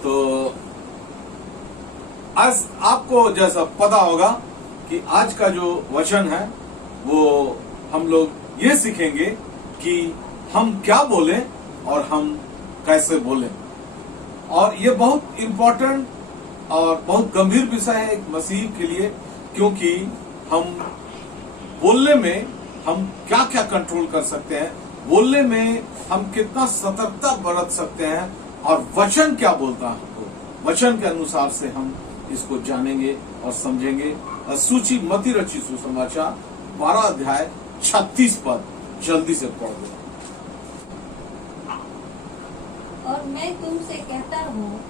तो आज आपको जैसा पता होगा कि आज का जो वचन है वो हम लोग ये सीखेंगे कि हम क्या बोलें और हम कैसे बोलें। और ये बहुत इंपॉर्टेंट और बहुत गंभीर विषय है एक मसीही के लिए, क्योंकि हम बोलने में हम क्या क्या कंट्रोल कर सकते हैं, बोलने में हम कितना सतर्कता बरत सकते हैं, और वचन क्या बोलता है हमको, वचन के अनुसार से हम इसको जानेंगे और समझेंगे। सूची मती रची सुसमाचार 12 अध्याय 36 पद जल्दी से पढ़ दो। और मैं तुमसे कहता हूँ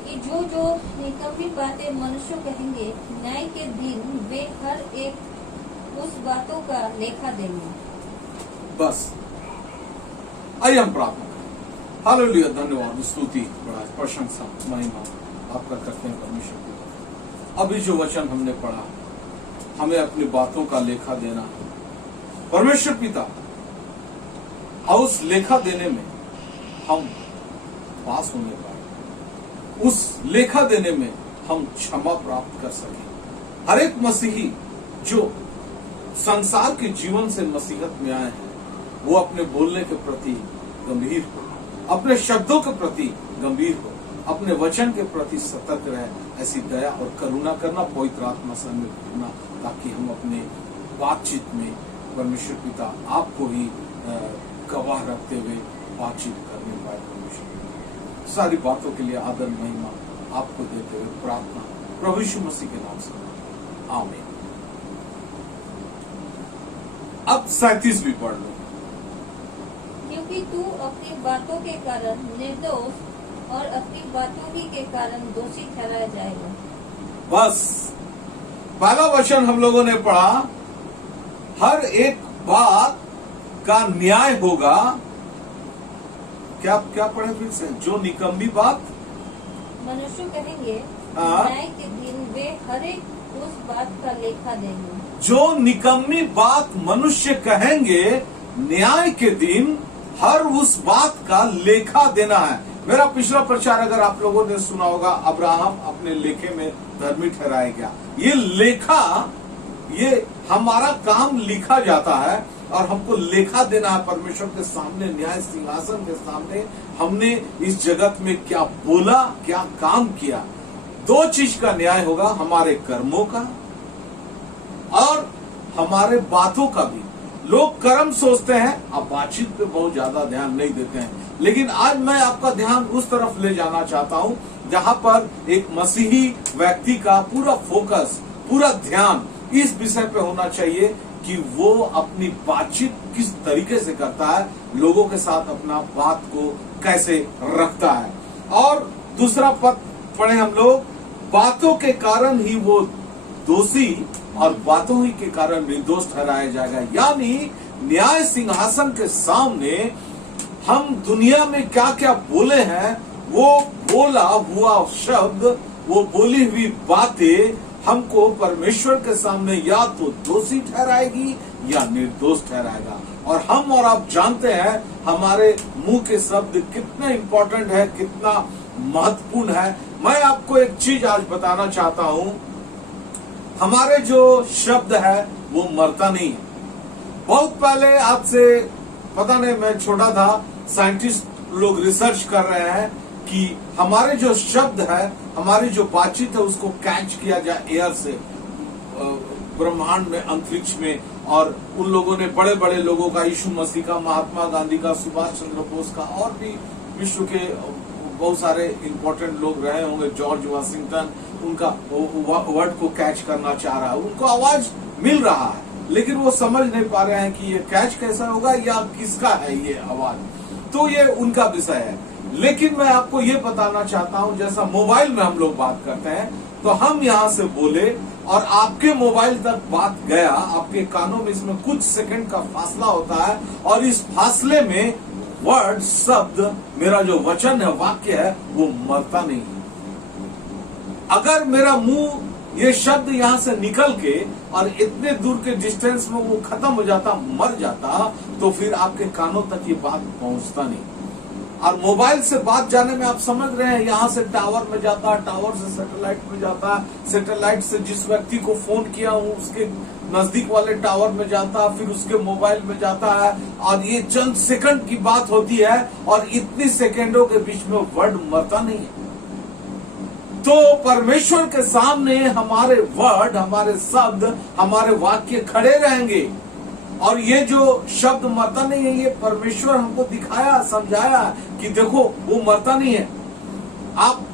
कि जो जो निकम्मी बातें मनुष्य कहेंगे, न्याय के दिन वे हर एक उस बातों का लेखा देंगे। बस आइए हम प्रार्थना करें। हालेलुया, धन्यवाद, स्तुति, बड़ा प्रशंसा, महिमा आपका करते हैं परमेश्वर की। अभी जो वचन हमने पढ़ा, हमें अपनी बातों का लेखा देना है परमेश्वर पिता, और उस लेखा देने में हम पास होने पाए, उस लेखा देने में हम क्षमा प्राप्त कर सके। हर एक मसीही जो संसार के जीवन से मसीहत में आए हैं, वो अपने बोलने के प्रति गंभीर हो, अपने शब्दों के प्रति गंभीर हो, अपने वचन के प्रति सतर्क रहे। ऐसी दया और करुणा करना, पवित्र आत्मा से हमें करना, ताकि हम अपने बातचीत में परमेश्वर पिता आपको ही गवाह रखते हुए बातचीत करने पाए। परमेश्वर सारी बातों के लिए आदर महिमा आपको देते हुए प्रार्थना प्रभु यीशु मसीह के नाम से, आमीन। अब 37 भी पढ़ लो। क्योंकि तू अपनी बातों के कारण निर्दोष और अपनी बातों ही के कारण दोषी ठहराया जाएगा। बस पहला वचन हम लोगों ने पढ़ा, हर एक बात का न्याय होगा। क्या क्या पढ़े फिर से? जो निकम्मी बात मनुष्य कहेंगे, न्याय के दिन वे हर एक उस बात का लेखा देंगे। जो निकम्मी बात मनुष्य कहेंगे, न्याय के दिन हर उस बात का लेखा देना है। मेरा पिछला प्रचार अगर आप लोगों ने सुना होगा, अब्राहम अपने लेखे में धर्मी ठहराया गया। ये लेखा, ये हमारा काम लिखा जाता है और हमको लेखा देना है परमेश्वर के सामने, न्याय सिंहासन के सामने। हमने इस जगत में क्या बोला, क्या काम किया। दो चीज का न्याय होगा, हमारे कर्मों का और हमारे बातों का भी। लोग कर्म सोचते हैं, अब बातचीत पे बहुत ज्यादा ध्यान नहीं देते हैं। लेकिन आज मैं आपका ध्यान उस तरफ ले जाना चाहता हूं जहां पर एक मसीही व्यक्ति का पूरा फोकस, पूरा ध्यान इस विषय पे होना चाहिए कि वो अपनी बातचीत किस तरीके से करता है, लोगों के साथ अपना बात को कैसे रखता है। और दूसरा पद पढ़े हम लोग, बातों के कारण ही वो दोषी और बातों ही के कारण निर्दोष ठहराया जाएगा। यानी न्याय सिंहासन के सामने हम दुनिया में क्या क्या बोले हैं, वो बोला हुआ शब्द, वो बोली हुई बातें हमको परमेश्वर के सामने या तो दोषी ठहराएगी या निर्दोष ठहराएगा। और हम और आप जानते हैं हमारे मुंह के शब्द कितने इंपॉर्टेंट है, कितना महत्वपूर्ण है। मैं आपको एक चीज आज बताना चाहता हूं, हमारे जो शब्द है वो मरता नहीं है। बहुत पहले, आज से पता नहीं, मैं छोटा था, साइंटिस्ट लोग रिसर्च कर रहे हैं कि हमारे जो शब्द है, हमारी जो बातचीत है, उसको कैच किया जाए एयर से, ब्रह्मांड में, अंतरिक्ष में। और उन लोगों ने, बड़े बड़े लोगों का, यीशु मसीह का, महात्मा गांधी का, सुभाष चंद्र बोस का, और भी विश्व के बहुत सारे इंपॉर्टेंट लोग रहे होंगे, जॉर्ज वाशिंगटन, उनका वर्ड को कैच करना चाह रहा है। उनको आवाज मिल रहा है, लेकिन वो समझ नहीं पा रहे हैं कि ये कैच कैसा होगा या किसका है ये आवाज। तो ये उनका विषय है। लेकिन मैं आपको ये बताना चाहता हूं, जैसा मोबाइल में हम लोग बात करते हैं, तो हम यहाँ से बोले और आपके मोबाइल तक बात गया, आपके कानों में, इसमें कुछ सेकंड का फासला होता है, और इस फासले में वर्ड, शब्द, मेरा जो वचन है, वाक्य है, वो मरता नहीं है। अगर मेरा मुंह, ये शब्द यहाँ से निकल के और इतने दूर के डिस्टेंस में वो खत्म हो जाता, मर जाता, तो फिर आपके कानों तक ये बात पहुंचता नहीं। और मोबाइल से बात जाने में आप समझ रहे हैं, यहां से टावर में जाता है, टावर से सैटेलाइट में जाता है, सैटेलाइट से जिस व्यक्ति को फोन किया हूं उसके नजदीक वाले टावर में जाता है, फिर उसके मोबाइल में जाता है, और ये चंद सेकंड की बात होती है, और इतनी सेकंडों के बीच में वर्ड मरता नहीं है। तो परमेश्वर के सामने हमारे वर्ड, हमारे शब्द, हमारे वाक्य खड़े रहेंगे, और ये जो शब्द मरता नहीं है, ये परमेश्वर हमको दिखाया, समझाया कि देखो वो मरता नहीं है। आप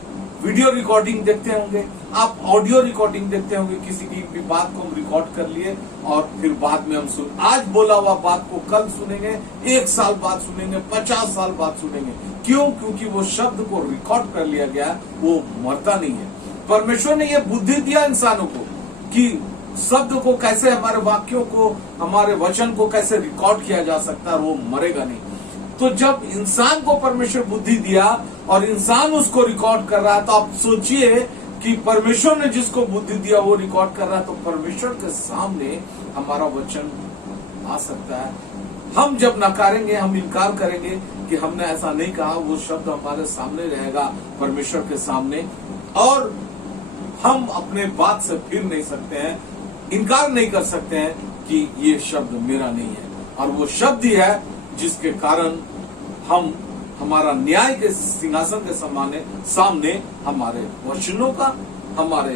वीडियो रिकॉर्डिंग देखते होंगे, आप ऑडियो रिकॉर्डिंग देखते होंगे, किसी की भी बात को हम रिकॉर्ड कर लिए और फिर बाद में हम आज बोला हुआ बात को कल सुनेंगे, 1 साल बाद सुनेंगे, 50 साल बाद सुनेंगे। क्यों? क्योंकि वो शब्द को रिकॉर्ड कर लिया गया, वो मरता नहीं है। परमेश्वर ने ये बुद्धि दिया इंसानों को कि शब्द को कैसे, हमारे वाक्यों को, हमारे वचन को कैसे रिकॉर्ड किया जा सकता है, वो मरेगा नहीं। तो जब इंसान को परमेश्वर बुद्धि दिया और इंसान उसको रिकॉर्ड कर रहा है, तो आप सोचिए कि परमेश्वर ने जिसको बुद्धि दिया वो रिकॉर्ड कर रहा है, तो परमेश्वर के सामने हमारा वचन आ सकता है। हम जब नकारेंगे, हम इनकार करेंगे कि हमने ऐसा नहीं कहा, वो शब्द हमारे सामने रहेगा परमेश्वर के सामने, और हम अपने बात से फिर नहीं सकते हैं, इनकार नहीं कर सकते हैं कि ये शब्द मेरा नहीं है। और वो शब्द ही है जिसके कारण हम हमारा न्याय के सिंहासन के सामने हमारे वचनों का, हमारे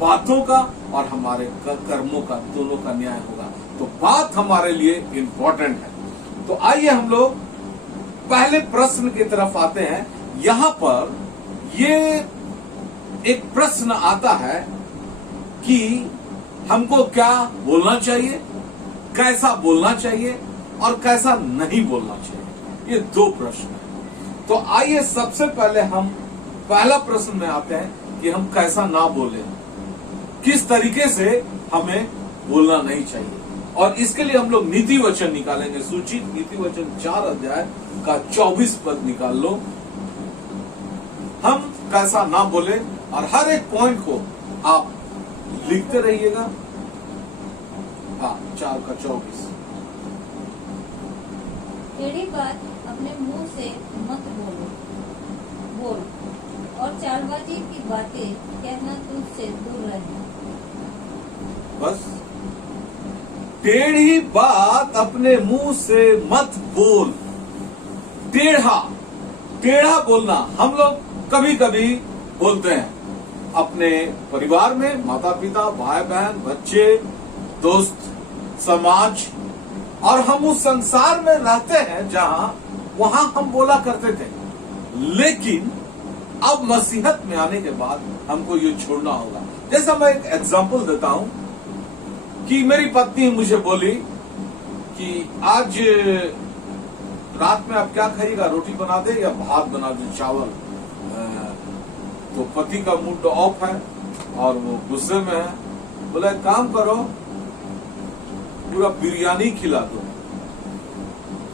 बातों का और हमारे कर्मों का, दोनों का न्याय होगा। तो बात हमारे लिए इम्पोर्टेंट है। तो आइए हम लोग पहले प्रश्न की तरफ आते हैं। यहां पर ये एक प्रश्न आता है कि हमको क्या बोलना चाहिए, कैसा बोलना चाहिए और कैसा नहीं बोलना चाहिए। ये 2 प्रश्न है। तो आइए सबसे पहले हम पहला प्रश्न में आते हैं कि हम कैसा ना बोले, किस तरीके से हमें बोलना नहीं चाहिए। और इसके लिए हम लोग नीति वचन निकालेंगे। सूचित नीति वचन 4 अध्याय का 24 पद निकाल लो। हम कैसा ना बोले, और हर एक पॉइंट को आप लिखते रहिएगा। हाँ, 4 का 24। टेढ़ी बात अपने मुंह से मत बोल, और चालबाजी की बातें कहना तुझसे दूर रहे। बस, टेढ़ी बात अपने मुंह से मत बोल। टेढ़ा बोलना हम लोग कभी कभी बोलते हैं अपने परिवार में, माता पिता, भाई बहन, बच्चे, दोस्त, समाज, और हम उस संसार में रहते हैं जहां वहां हम बोला करते थे। लेकिन अब मसीहत में आने के बाद हमको ये छोड़ना होगा। जैसा मैं एक एग्जांपल देता हूं कि मेरी पत्नी मुझे बोली कि आज रात में आप क्या खाइएगा, रोटी बना दे या भात बना दे, चावल। तो पति का मूड ऑफ है और वो गुस्से में है। बोला एक काम करो, पूरा बिरयानी खिला दो।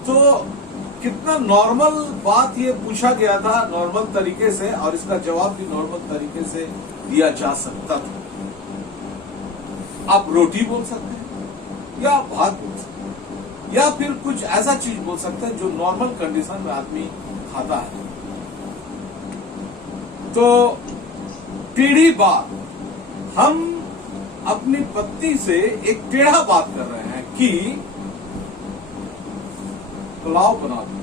तो कितना नॉर्मल बात ये पूछा गया था, नॉर्मल तरीके से, और इसका जवाब भी नॉर्मल तरीके से दिया जा सकता था। आप रोटी बोल सकते हैं या भात बोल सकते हैं, या फिर कुछ ऐसा चीज बोल सकते हैं जो नॉर्मल कंडीशन में आदमी खाता है। तो टेढ़ी बात, हम अपनी पत्नी से एक टेढ़ा बात कर रहे हैं कि पुलाव बना दो,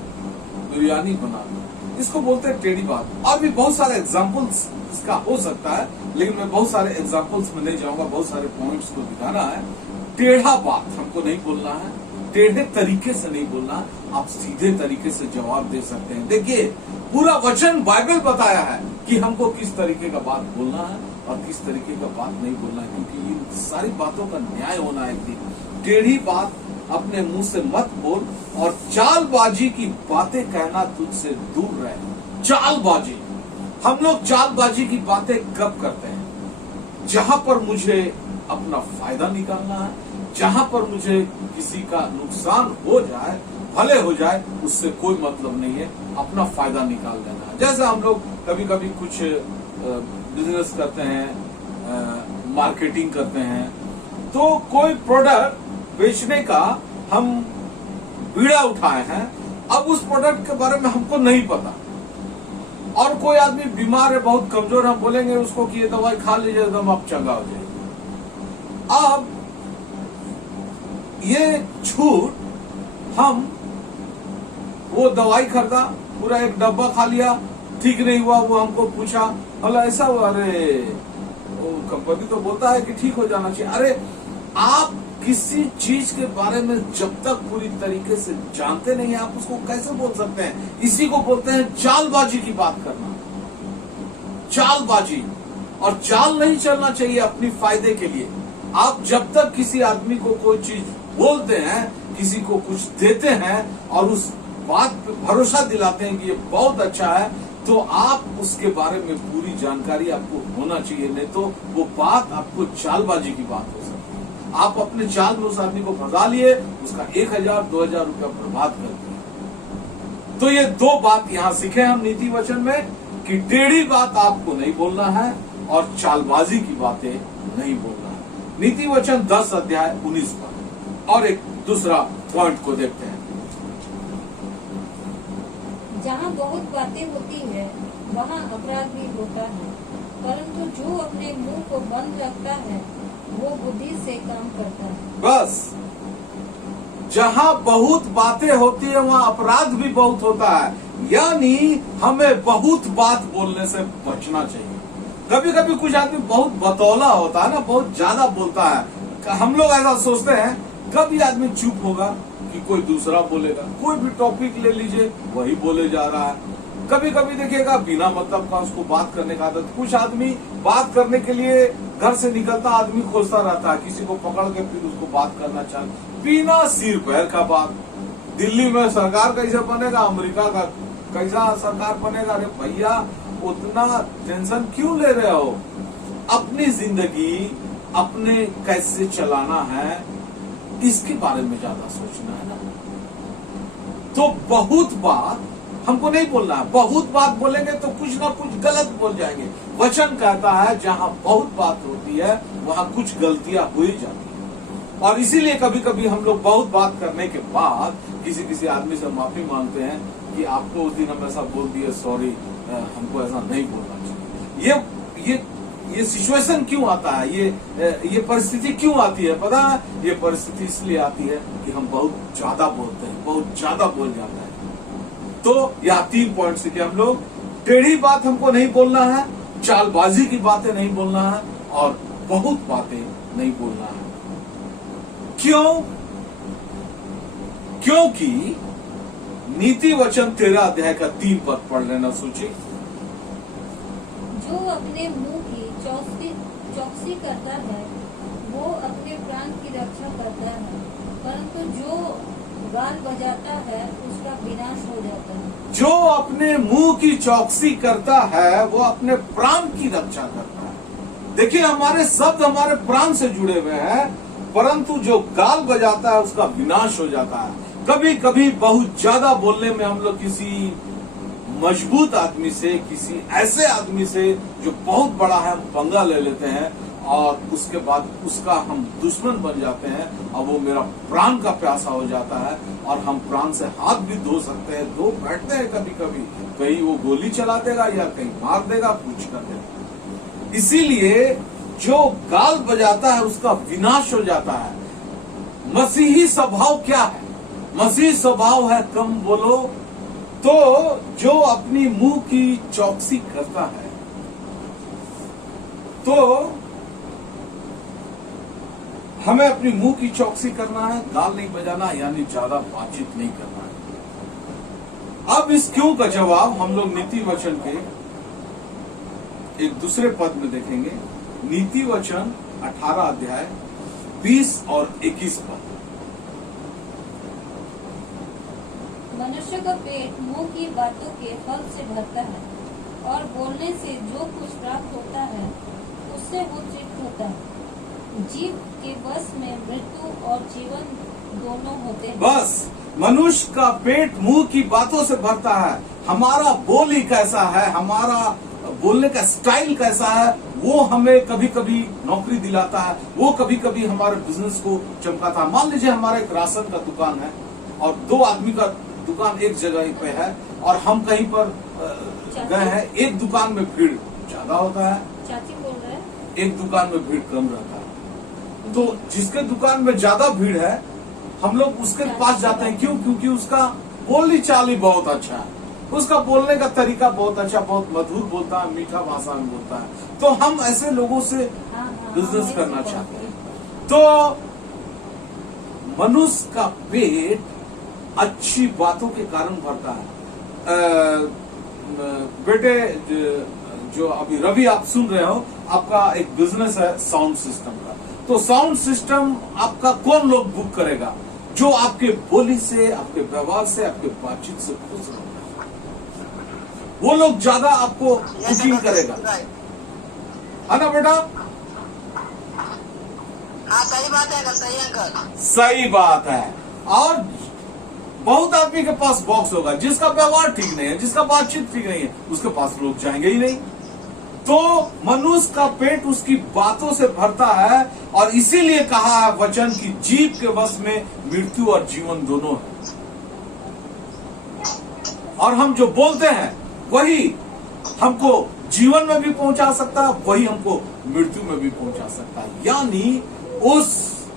बिरयानी बना दो, इसको बोलते हैं टेढ़ी बात। और भी बहुत सारे एग्जाम्पल्स इसका हो सकता है, लेकिन मैं बहुत सारे एग्जाम्पल्स में नहीं जाऊंगा, बहुत सारे पॉइंट्स को दिखाना है। टेढ़ा बात हमको नहीं बोलना है, टेढ़े तरीके से नहीं बोलना, आप सीधे तरीके से जवाब दे सकते हैं। देखिए, पूरा वचन बाइबल बताया है कि हमको किस तरीके का बात बोलना है और किस तरीके का बात नहीं बोलना है, क्योंकि इन सारी बातों का न्याय होना है एक दिन। टेढ़ी बात अपने मुंह से मत बोल, और चालबाजी की बातें कहना तुझसे दूर रहे। चालबाजी, हम लोग चालबाजी की बातें कब करते हैं? जहां पर मुझे अपना फायदा निकालना है, जहां पर मुझे किसी का नुकसान हो जाए, भले हो जाए, उससे कोई मतलब नहीं है, अपना फायदा निकाल लेना है। जैसे हम लोग कभी कभी कुछ बिजनेस करते हैं, मार्केटिंग करते हैं, तो कोई प्रोडक्ट बेचने का हम बीड़ा उठाए हैं अब उस प्रोडक्ट के बारे में हमको नहीं पता, और कोई आदमी बीमार है, बहुत कमजोर, हम बोलेंगे उसको कि ये दवाई खा लीजिए एकदम आप चंगा हो जाएगा। अब ये छूट, हम वो दवाई खरीदा, पूरा एक डब्बा खा लिया, ठीक नहीं हुआ, वो हमको पूछा भला ऐसा हुआ, अरे वो कंपनी तो बोलता है कि ठीक हो जाना चाहिए। अरे आप किसी चीज के बारे में जब तक पूरी तरीके से जानते नहीं, आप उसको कैसे बोल सकते हैं? इसी को बोलते हैं चालबाजी की बात करना, चालबाजी। और चाल नहीं चलना चाहिए अपनी फायदे के लिए। आप जब तक किसी आदमी को कोई चीज बोलते हैं, किसी को कुछ देते हैं और उस बात पे भरोसा दिलाते हैं कि ये बहुत अच्छा है, तो आप उसके बारे में पूरी जानकारी आपको होना चाहिए, नहीं तो वो बात आपको चालबाजी की बात हो सकती है। आप अपने चाल में उस आदमी को फंसा लिए, उसका 1000-2000 रुपया बर्बाद कर दिया। तो ये दो बात यहाँ सीखे हम नीति वचन में, कि टेढ़ी बात आपको नहीं बोलना है और चालबाजी की बातें नहीं बोलना है। नीति वचन 10 अध्याय 19 पर। और एक दूसरा पॉइंट को देखते हैं। जहाँ बहुत बातें होती है वहाँ अपराध भी होता है, परंतु जो अपने मुंह को बंद रखता है वो बुद्धि से काम करता है। बस, जहाँ बहुत बातें होती है वहाँ अपराध भी बहुत होता है। यानी हमें बहुत बात बोलने से बचना चाहिए। कभी कभी कुछ आदमी बहुत बतौला होता है ना, बहुत ज्यादा बोलता है। हम लोग ऐसा सोचते हैं कभी आदमी चुप होगा कि कोई दूसरा बोलेगा, कोई भी टॉपिक ले लीजिए वही बोले जा रहा है। कभी कभी देखिएगा बिना मतलब का उसको बात करने का आदत। कुछ आदमी बात करने के लिए घर से निकलता आदमी खोजता रहता है, किसी को पकड़ के फिर उसको बात करना चाहता, बिना सिर पैर का बात। दिल्ली में सरकार कैसे बनेगा, अमेरिका का कैसा सरकार बनेगा? अरे भैया उतना टेंशन क्यों ले रहे हो? अपनी जिंदगी अपने कैसे चलाना है इसके बारे में ज्यादा सोचना है ना। तो बहुत बात हमको नहीं बोलना है। बहुत बात बोलेंगे तो कुछ ना कुछ गलत बोल जाएंगे। वचन कहता है जहां बहुत बात होती है वहां कुछ गलतियां हो ही जाती है। और इसीलिए कभी कभी हम लोग बहुत बात करने के बाद किसी आदमी से माफी मांगते हैं कि आपको उस दिन हम ऐसा बोल दिए, सॉरी, हमको ऐसा नहीं बोलना चाहिए। ये सिचुएशन क्यों आता है, ये परिस्थिति क्यों आती है पता है? ये परिस्थिति इसलिए आती है कि हम बहुत ज्यादा बोलते हैं, बहुत ज्यादा बोल जाते हैं। तो यहाँ 3 पॉइंट सीखे हम लोग। टेढ़ी बात हमको नहीं बोलना है, चालबाजी की बातें नहीं बोलना है, और बहुत बातें नहीं बोलना है। क्यों? क्योंकि नीति वचन 13 अध्याय का 3 पद पढ़ लेना सूची। जो अपने मुंह की चौकसी करता है वो अपने प्राण की रक्षा करता है, परंतु जो गाल बजाता है उसका विनाश हो जाता है। जो अपने मुंह की चौकसी करता है वो अपने प्राण की रक्षा करता है। देखिए हमारे शब्द हमारे प्राण से जुड़े हुए हैं, परंतु जो गाल बजाता है उसका विनाश हो जाता है। कभी कभी बहुत ज्यादा बोलने में हम लोग किसी मजबूत आदमी से, किसी ऐसे आदमी से जो बहुत बड़ा है, हम पंगा ले लेते हैं और उसके बाद उसका हम दुश्मन बन जाते हैं और वो मेरा प्राण का प्यासा हो जाता है और हम प्राण से हाथ भी धो सकते हैं, धो बैठते हैं कभी कभी। कहीं वो गोली चला देगा या कहीं मार देगा, कुछ कर देगा। इसीलिए जो गाल बजाता है उसका विनाश हो जाता है। मसीही स्वभाव क्या है? मसीही स्वभाव है कम बोलो। तो जो अपनी मुंह की चौकसी करता है, तो हमें अपनी मुंह की चौकसी करना है, गाल नहीं बजाना, यानी ज्यादा बातचीत नहीं करना है। अब इस क्यों का जवाब हम लोग नीति वचन के एक दूसरे पद में देखेंगे। नीति वचन 18 अध्याय 20 और 21 पद। मनुष्य का पेट मुंह की बातों के फल से भरता है, और बोलने से जो कुछ प्राप्त होता है उससे वो तृप्त होता है। जीव के बस में मृत्यु और जीवन दोनों होते हैं। बस, मनुष्य का पेट मुंह की बातों से भरता है। हमारा बोल ही कैसा है, हमारा बोलने का स्टाइल कैसा है, वो हमें कभी कभी नौकरी दिलाता है, वो कभी कभी हमारे बिजनेस को चमकाता है। मान लीजिए हमारा एक राशन का दुकान है और 2 आदमी का दुकान एक जगह पे है और हम कहीं पर गए हैं, एक दुकान में भीड़ ज्यादा होता है, चाची बोल रहे हैं, एक दुकान में भीड़ कम रहता है। तो जिसके दुकान में ज्यादा भीड़ है हम लोग उसके पास जाते हैं। क्यों? क्योंकि उसका बोली चाली बहुत अच्छा है, उसका बोलने का तरीका बहुत अच्छा, बहुत मधुर बोलता है, मीठा भाषा में बोलता है। तो हम ऐसे लोगों से बिजनेस करना चाहते हैं। तो मनुष्य का पेट अच्छी बातों के कारण भरता है। बेटे, जो अभी रवि आप सुन रहे हो, आपका एक बिजनेस है साउंड सिस्टम का। तो साउंड सिस्टम आपका कौन लोग बुक करेगा? जो आपके बोली से, आपके व्यवहार से, आपके बातचीत से खुश होगा, वो लोग ज्यादा आपको बुकिंग करेगा, है ना बेटा? हाँ सही बात है, सही अंकल, सही बात है। और बहुत आदमी के पास बॉक्स होगा, जिसका व्यवहार ठीक नहीं है, जिसका बातचीत ठीक नहीं है, उसके पास लोग जाएंगे ही नहीं। तो मनुष्य का पेट उसकी बातों से भरता है, और इसीलिए कहा है वचन की जीभ के वश में मृत्यु और जीवन दोनों है। और हम जो बोलते हैं वही हमको जीवन में भी पहुंचा सकता है, वही हमको मृत्यु में भी पहुंचा सकता है। यानी उस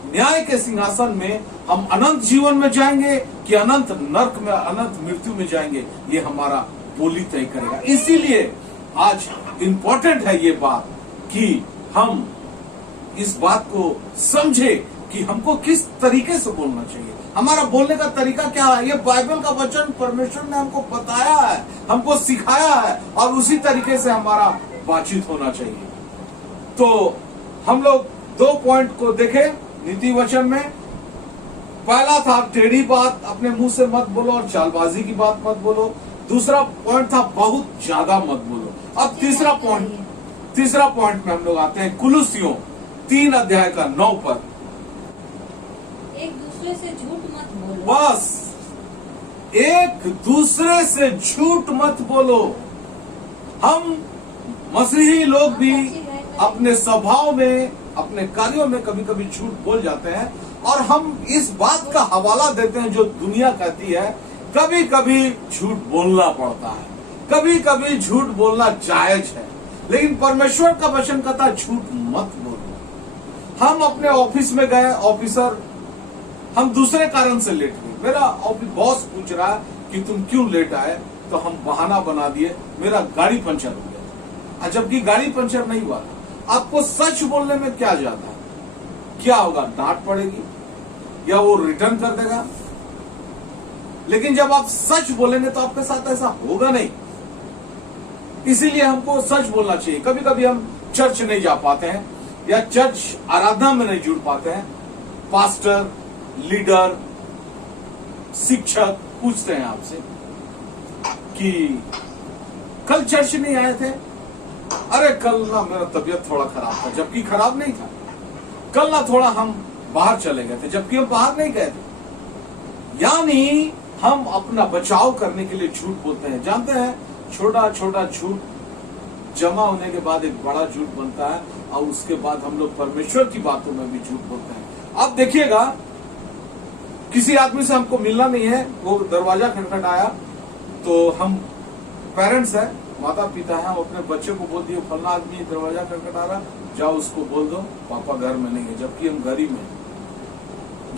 न्याय के सिंहासन में हम अनंत जीवन में जाएंगे कि अनंत नरक में, अनंत मृत्यु में जाएंगे, ये हमारा बोली तय करेगा। इसीलिए आज इंपॉर्टेंट है ये बात कि हम इस बात को समझे कि हमको किस तरीके से बोलना चाहिए, हमारा बोलने का तरीका क्या है। ये बाइबल का वचन परमेश्वर ने हमको बताया है, हमको सिखाया है, और उसी तरीके से हमारा बातचीत होना चाहिए। तो हम लोग 2 पॉइंट को देखें नीति वचन में। पहला था टेढ़ी बात अपने मुंह से मत बोलो और चालबाजी की बात मत बोलो। दूसरा पॉइंट था बहुत ज्यादा मत बोलो। अब तीसरा पॉइंट में हम लोग आते हैं कुलुसियों 3 अध्याय का 9 पर। एक दूसरे से झूठ मत बोलो। बस, एक दूसरे से झूठ मत बोलो। हम मसीही लोग भी अपने स्वभाव में, अपने कार्यों में कभी कभी झूठ बोल जाते हैं, और हम इस बात का हवाला देते हैं जो दुनिया कहती है। कभी कभी झूठ बोलना पड़ता है, कभी कभी झूठ बोलना जायज है, लेकिन परमेश्वर का वचन कहता है झूठ मत बोलो। हम अपने ऑफिस में गए, ऑफिसर, हम दूसरे कारण से लेट गए। मेरा ऑफिस बॉस पूछ रहा है कि तुम क्यों लेट आए, तो हम बहाना बना दिए मेरा गाड़ी पंचर हो गया, जबकि गाड़ी पंचर नहीं हुआ। आपको सच बोलने में क्या जाता है? क्या होगा? डांट पड़ेगी या वो रिटर्न कर देगा। लेकिन जब आप सच बोलेंगे तो आपके साथ ऐसा होगा नहीं। इसीलिए हमको सच बोलना चाहिए। कभी कभी हम चर्च नहीं जा पाते हैं या चर्च आराधना में नहीं जुड़ पाते हैं। पास्टर, लीडर, शिक्षक पूछते हैं आपसे कि कल चर्च नहीं आए थे। अरे कल ना मेरा तबीयत थोड़ा खराब था, जबकि खराब नहीं था। कल ना थोड़ा हम बाहर चले गए थे, जबकि हम बाहर नहीं गए थे। यानी हम अपना बचाव करने के लिए झूठ बोलते हैं। जानते हैं, छोटा छोटा झूठ जमा होने के बाद एक बड़ा झूठ बनता है, और उसके बाद हम लोग परमेश्वर की बातों में भी झूठ बोलते हैं। अब देखिएगा, किसी आदमी से हमको मिलना नहीं है, वो दरवाजा खटखटाया, तो हम पेरेंट्स है, माता पिता है, हम अपने बच्चे को बोल दिए फलना आदमी दरवाजा खटखटा रहा, जाओ उसको बोल दो पापा घर में नहीं है, जबकि हम घर ही में।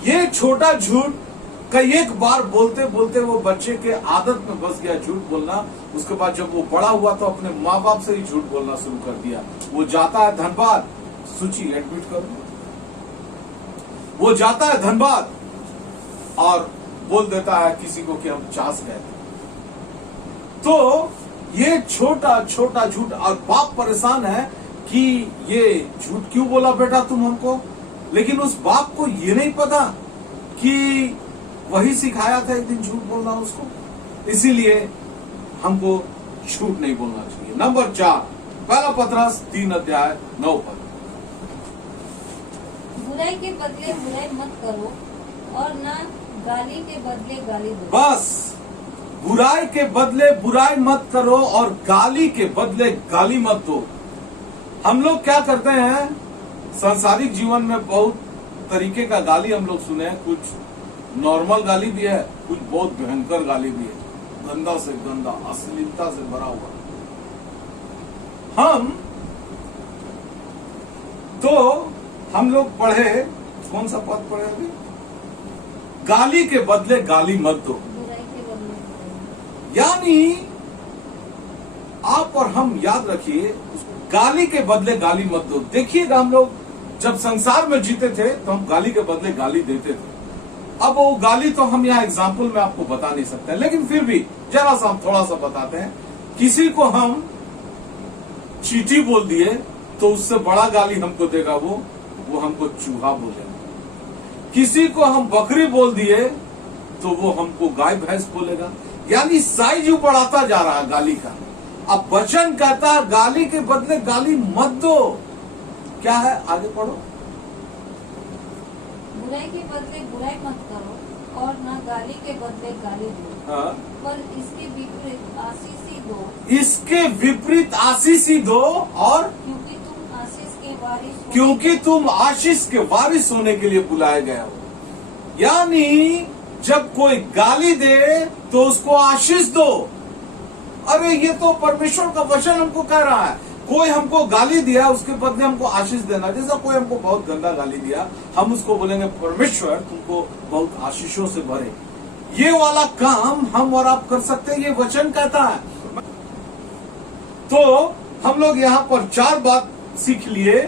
ये छोटा झूठ कई एक बार बोलते बोलते वो बच्चे के आदत में बस गया झूठ बोलना। उसके बाद जब वो बड़ा हुआ तो अपने माँ बाप से ही झूठ बोलना शुरू कर दिया। वो जाता है धनबाद, सूची एडमिट करो, वो जाता है धनबाद और बोल देता है किसी को कि हम चास गए थे। तो ये छोटा छोटा झूठ, और बाप परेशान है कि ये झूठ क्यों बोला बेटा तुम हमको। लेकिन उस बाप को ये नहीं पता कि वही सिखाया था एक दिन झूठ बोलना उसको। इसीलिए हमको झूठ नहीं बोलना चाहिए। नंबर 4, पहला पतरस 3 अध्याय 9 पर। बुराई के बदले बुराई मत करो और ना गाली के बदले गाली दो। बस, बुराई के बदले बुराई मत करो और गाली के बदले गाली मत दो। हम लोग क्या करते हैं, सांसारिक जीवन में बहुत तरीके का गाली हम लोग सुने हैं। कुछ नॉर्मल गाली भी है, कुछ बहुत भयंकर गाली भी है, गंदा से गंदा, अश्लीलता से भरा हुआ। हम लोग पढ़े, कौन सा पद पढ़े अभी? गाली के बदले गाली मत दो। बुराई के बदले बुराई। यानी आप और हम याद रखिए, गाली के बदले गाली मत दो। देखिएगा, हम लोग जब संसार में जीते थे तो हम गाली के बदले गाली देते थे। अब वो गाली तो हम यहाँ एग्जाम्पल में आपको बता नहीं सकते, लेकिन फिर भी जरा सा हम थोड़ा सा बताते हैं। किसी को हम चींटी बोल दिए तो उससे बड़ा गाली हमको देगा वो हमको चूहा बोलेगा। किसी को हम बकरी बोल दिए तो वो हमको गाय भैंस बोलेगा। यानी साइज बढ़ाता जा रहा है गाली का। अब वचन कहता है गाली के बदले गाली मत दो। क्या है, आगे पढ़ो। बुराई के बदले बुराई मत करो और ना गाली के बदले गाली दो, हाँ। पर इसके विपरीत आशीष ही दो, इसके विपरीत आशीष ही दो, और क्योंकि तुम आशीष के वारिस होने के लिए बुलाए गए हो। यानी जब कोई गाली दे तो उसको आशीष दो। अरे ये तो परमेश्वर का वचन हमको कह रहा है। कोई हमको गाली दिया, उसके बदले हमको आशीष देना। जैसा कोई हमको बहुत गंदा गाली दिया, हम उसको बोलेंगे परमेश्वर तुमको बहुत आशीषों से भरे। ये वाला काम हम और आप कर सकते हैं, ये वचन कहता है। तो हम लोग यहाँ पर 4 बात सीख लिए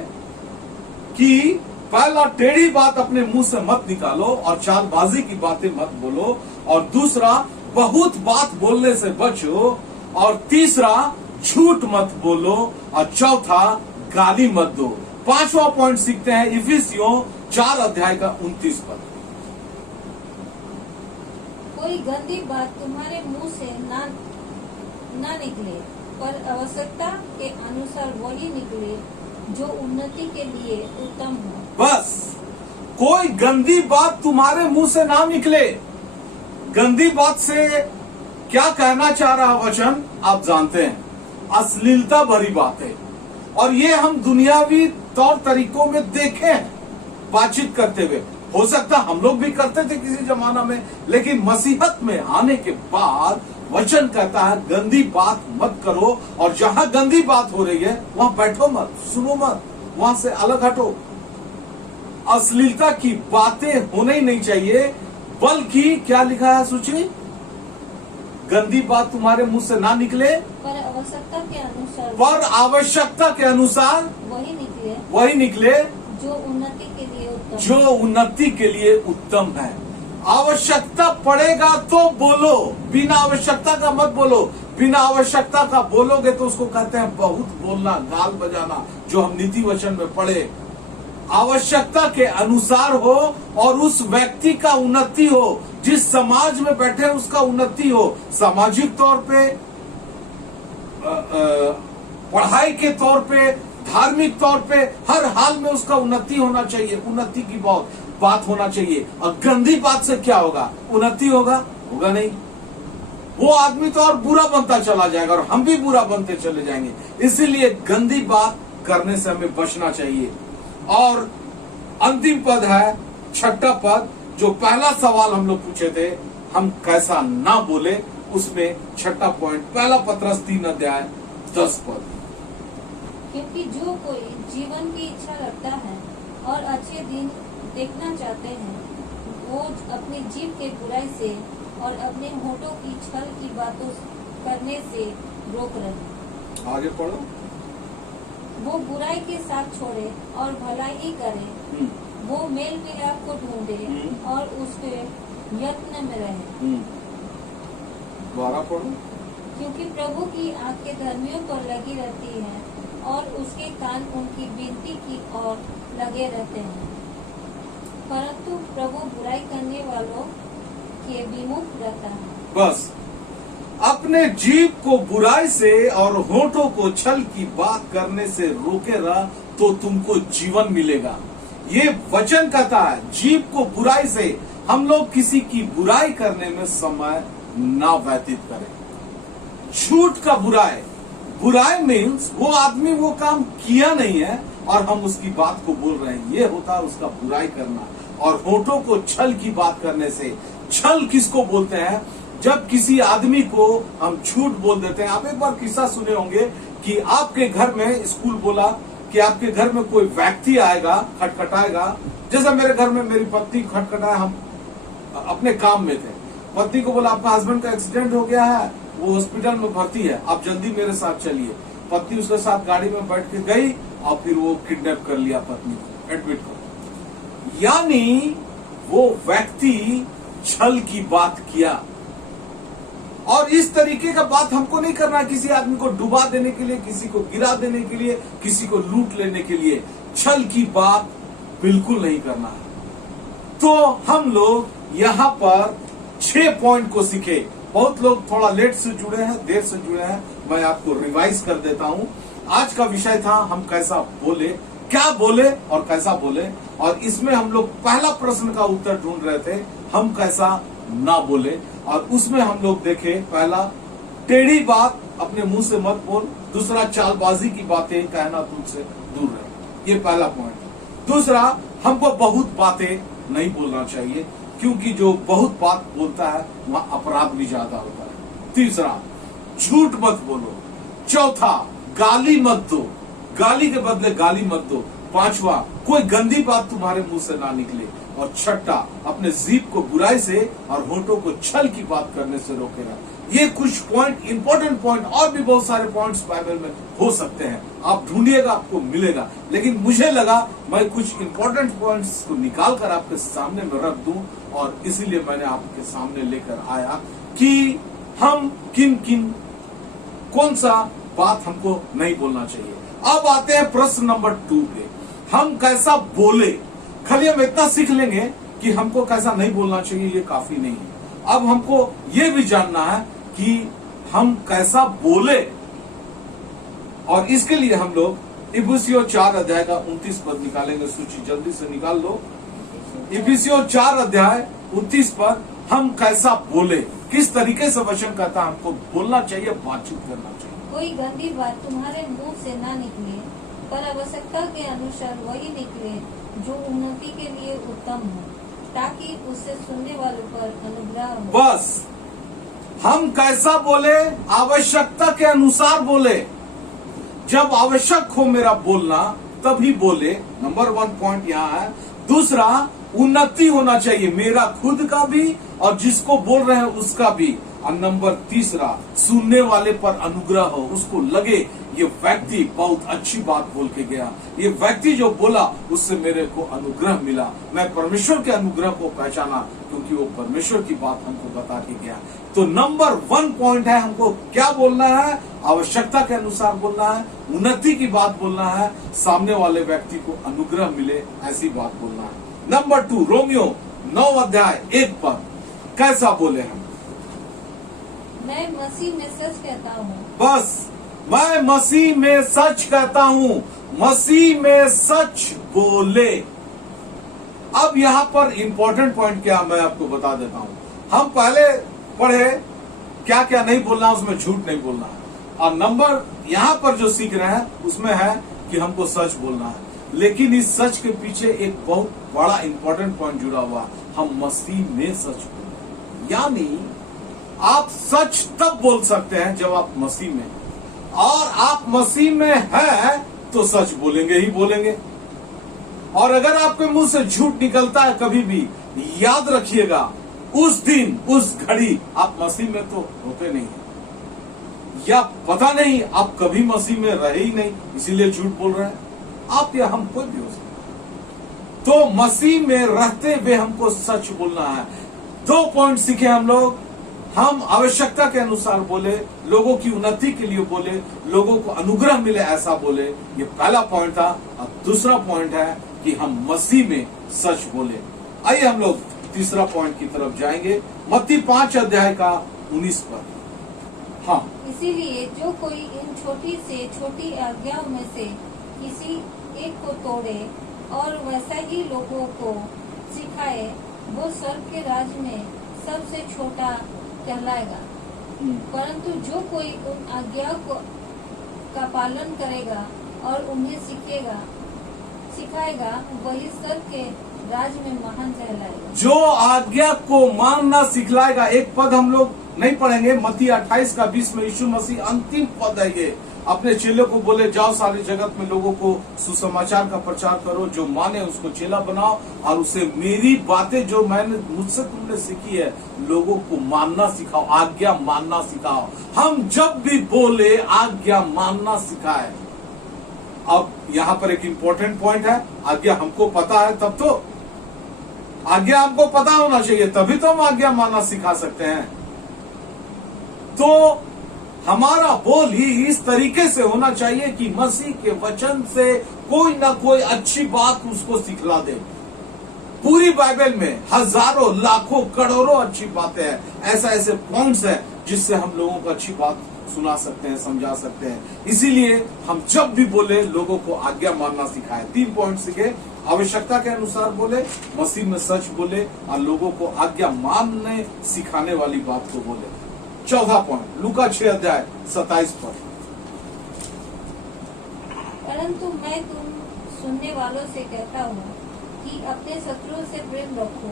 कि पहला, टेढ़ी बात अपने मुंह से मत निकालो और चालबाजी की बातें मत बोलो, और दूसरा, बहुत बात बोलने से बचो, और तीसरा, झूठ मत बोलो, और चौथा, गाली मत दो। 5वां पॉइंट सीखते हैं इफिसियों 4 अध्याय का 29 पद। कोई गंदी बात तुम्हारे मुंह से ना निकले, पर आवश्यकता के अनुसार वही निकले जो उन्नति के लिए उत्तम हो। बस, कोई गंदी बात तुम्हारे मुंह से ना निकले। गंदी बात से क्या कहना चाह रहा वचन आप जानते हैं, अश्लीलता भरी बातें। और ये हम दुनियावी तौर तरीकों में देखे हैं बातचीत करते हुए। हो सकता हम लोग भी करते थे किसी जमाना में, लेकिन मसीहत में आने के बाद वचन कहता है गंदी बात मत करो, और जहां गंदी बात हो रही है वहां बैठो मत, सुनो मत, वहां से अलग हटो। अश्लीलता की बातें होने ही नहीं चाहिए, बल्कि क्या लिखा है सूची, गंदी बात तुम्हारे मुंह से ना निकले, पर आवश्यकता के अनुसार वही निकले जो उन्नति के लिए उत्तम है। आवश्यकता पड़ेगा तो बोलो, बिना आवश्यकता का मत बोलो। बिना आवश्यकता का बोलोगे तो उसको कहते हैं बहुत बोलना, गाल बजाना, जो हम नीति वचन में पढ़े। आवश्यकता के अनुसार हो और उस व्यक्ति का उन्नति हो, जिस समाज में बैठे उसका उन्नति हो, सामाजिक तौर पे, पढ़ाई के तौर पे, धार्मिक तौर पे, हर हाल में उसका उन्नति होना चाहिए। उन्नति की बहुत बात होना चाहिए। और गंदी बात से क्या होगा, उन्नति होगा नहीं। वो आदमी तो और बुरा बनता चला जाएगा और हम भी बुरा बनते चले जाएंगे। इसीलिए गंदी बात करने से हमें बचना चाहिए। और अंतिम पद है 6ठा पद, जो पहला सवाल हम लोग पूछे थे, हम कैसा ना बोले, उसमें 6ठा पॉइंट, पहला पत्रस 3 अध्याय 10 पद। क्योंकि जो कोई जीवन की इच्छा रखता है और अच्छे दिन देखना चाहते हैं, वो अपनी जीभ के बुराई से और अपने होठों की छल की बातों करने से रोक रहे। आगे पढ़ो। वो बुराई के साथ छोड़े और भलाई ही करे। वो मेल मिलाप को ढूंढे और उसके यत्न में रहे। दोबारा पढ़ो। क्योंकि प्रभु की आंखें धर्मियों पर लगी रहती हैं और उसके कान उनकी विनती की ओर लगे रहते हैं, परंतु प्रभु बुराई करने वालों के विमुख रहता है। बस, अपने जीभ को बुराई से और होठों को छल की बात करने से रोकेगा तो तुमको जीवन मिलेगा। ये वचन कहता है जीभ को बुराई से, हम लोग किसी की बुराई करने में समय ना व्यतीत करें। झूठ का बुराई मीन्स वो आदमी वो काम किया नहीं है और हम उसकी बात को बोल रहे हैं, ये होता है उसका बुराई करना। और होठों को छल की बात करने से। छल किसको बोलते हैं? जब किसी आदमी को हम झूठ बोल देते हैं। आप एक बार किस्सा सुने होंगे कि आपके घर में, स्कूल बोला कि आपके घर में कोई व्यक्ति आएगा, खटखटाएगा। जैसे मेरे घर में मेरी पत्नी खटखटाए, हम अपने काम में थे, पत्नी को बोला आपका हस्बैंड का एक्सीडेंट हो गया है, वो हॉस्पिटल में भर्ती है, आप जल्दी मेरे साथ चलिए। पत्नी उसके साथ गाड़ी में बैठ के गई और फिर वो किडनैप कर लिया पत्नी को, एडमिट को। यानी वो व्यक्ति छल की बात किया। और इस तरीके का बात हमको नहीं करना, किसी आदमी को डुबा देने के लिए, किसी को गिरा देने के लिए, किसी को लूट लेने के लिए छल की बात बिल्कुल नहीं करना है। तो हम लोग यहाँ पर 6 पॉइंट को सीखे। बहुत लोग थोड़ा लेट से जुड़े हैं, देर से जुड़े हैं, मैं आपको रिवाइज कर देता हूँ। आज का विषय था हम कैसा बोले, क्या बोले और कैसा बोले। और इसमें हम लोग पहला प्रश्न का उत्तर ढूंढ रहे थे, हम कैसा ना बोले। और उसमें हम लोग देखे, पहला टेढ़ी बात अपने मुंह से मत बोल, दूसरा चालबाजी की बातें कहना तुमसे दूर रहे, ये पहला पॉइंट। दूसरा, हमको बहुत बातें नहीं बोलना चाहिए, क्योंकि जो बहुत बात बोलता है वहां अपराध भी ज्यादा होता है। तीसरा, झूठ मत बोलो। चौथा, गाली मत दो, गाली के बदले गाली मत दो। पांचवा, कोई गंदी बात तुम्हारे मुंह से ना निकले। और छठा, अपने जीभ को बुराई से और होठों को छल की बात करने से रोकेगा। ये कुछ पॉइंट, इंपॉर्टेंट पॉइंट, और भी बहुत सारे पॉइंट्स बाइबल में हो सकते हैं, आप ढूंढिएगा आपको मिलेगा। लेकिन मुझे लगा मैं कुछ इंपॉर्टेंट पॉइंट्स को निकाल कर आपके सामने में रख दूं, और इसीलिए मैंने आपके सामने लेकर आया कि हम किन किन, कौन सा बात हमको नहीं बोलना चाहिए। अब आते हैं प्रश्न नंबर 2 पे, हम कैसा बोले। खाली हम इतना सीख लेंगे कि हमको कैसा नहीं बोलना चाहिए, ये काफी नहीं है। अब हमको ये भी जानना है कि हम कैसा बोले, और इसके लिए हम लोग इफिसियों 4 अध्याय का 29 पद निकालेंगे। सूची जल्दी से निकाल लो। इफिसियों 4 अध्याय 29 पद, हम कैसा बोले, किस तरीके से वचन कहता है हमको बोलना चाहिए, बातचीत करना चाहिए। कोई गंदी बात तुम्हारे मुंह से ना निकले, पर आवश्यकता के अनुसार वही निकले जो उन्नति के लिए उत्तम हो, ताकि उससे सुनने वालों पर अनुग्रह हो। बस, हम कैसा बोले, आवश्यकता के अनुसार बोले। जब आवश्यक हो मेरा बोलना तभी बोले, नंबर 1 पॉइंट यहाँ है। दूसरा, उन्नति होना चाहिए, मेरा खुद का भी और जिसको बोल रहे हैं उसका भी। और नंबर तीसरा, सुनने वाले पर अनुग्रह हो, उसको लगे ये व्यक्ति बहुत अच्छी बात बोल के गया, ये व्यक्ति जो बोला उससे मेरे को अनुग्रह मिला, मैं परमेश्वर के अनुग्रह को पहचाना क्योंकि वो परमेश्वर की बात हमको बता के गया। तो नंबर 1 पॉइंट है, हमको क्या बोलना है, आवश्यकता के अनुसार बोलना है, उन्नति की बात बोलना है, सामने वाले व्यक्ति को अनुग्रह मिले ऐसी बात बोलना है। नंबर 2, रोमियो 9 अध्याय 1 पद, कैसा बोले हम। मैं मसीह में सच कहता हूँ। बस, मैं मसीह में सच कहता हूँ, मसीह में सच बोले। अब यहाँ पर इंपॉर्टेंट पॉइंट क्या मैं आपको बता देता हूँ। हम पहले पढ़े क्या क्या नहीं बोलना, उसमें झूठ नहीं बोलना है। और नंबर यहाँ पर जो सीख रहे हैं उसमें है कि हमको सच बोलना है। लेकिन इस सच के पीछे एक बहुत बड़ा इंपॉर्टेंट पॉइंट जुड़ा हुआ, हम मसीह में सच बोले। यानी आप सच तब बोल सकते हैं जब आप मसीह में, और आप मसीह में हैं तो सच बोलेंगे ही बोलेंगे। और अगर आपके मुंह से झूठ निकलता है कभी भी, याद रखिएगा उस दिन, उस घड़ी आप मसीह में तो होते नहीं हैं, या पता नहीं आप कभी मसीह में रहे ही नहीं इसीलिए झूठ बोल रहे हैं। आप या हम कोई भी हो सकते। तो मसीह में रहते हुए हमको सच बोलना है। 2 पॉइंट सीखे हम लोग, हम आवश्यकता के अनुसार बोले, लोगों की उन्नति के लिए बोले, लोगों को अनुग्रह मिले ऐसा बोले, ये पहला पॉइंट था। और दूसरा पॉइंट है कि हम मसीह में सच बोले। आइए हम लोग तीसरा पॉइंट की तरफ जाएंगे, मत्ती 5 अध्याय का 19 पद। हाँ, इसीलिए जो कोई इन छोटी से छोटी आज्ञाओं में से किसी एक को तोड़े और वैसा ही लोगों को सिखाए, वो स्वर्ग के राज में सबसे छोटा कहलाएगा। परंतु जो कोई उन आज्ञाओं का पालन करेगा और उन्हें सिखाएगा, वही स्वर्ग के राज में महान कहलाएगा। जो आज्ञा को मानना सिखलाएगा। एक पद हम लोग नहीं पढ़ेंगे, मत्ती 28 का 20 में यीशु मसीह अंतिम पद है ये। अपने चेलों को बोले जाओ सारे जगत में लोगों को सुसमाचार का प्रचार करो, जो माने उसको चेला बनाओ और उसे मेरी बातें जो मैंने मुझसे तुमने सीखी है लोगों को मानना सिखाओ, आज्ञा मानना सिखाओ। हम जब भी बोले आज्ञा मानना सिखाए। अब यहाँ पर एक इंपॉर्टेंट पॉइंट है, आज्ञा हमको पता है तब तो, आज्ञा हमको पता होना चाहिए तभी तो हम आज्ञा मानना सिखा सकते हैं। तो हमारा बोल ही इस तरीके से होना चाहिए कि मसीह के वचन से कोई ना कोई अच्छी बात उसको सिखला दे। पूरी बाइबल में हजारों लाखों करोड़ों अच्छी बातें हैं, ऐसे पॉइंट्स हैं जिससे हम लोगों को अच्छी बात सुना सकते हैं, समझा सकते हैं। इसीलिए हम जब भी बोले लोगों को आज्ञा मानना सिखाए। 3 पॉइंट सीखे, आवश्यकता के अनुसार बोले, मसीह में सच बोले और लोगों को आज्ञा मानने सिखाने वाली बात को बोले। 4था पॉइंट लूका 6:27 पर। परंतु मैं तुम सुनने वालों से कहता हूँ कि अपने शत्रुओं से प्रेम रखो,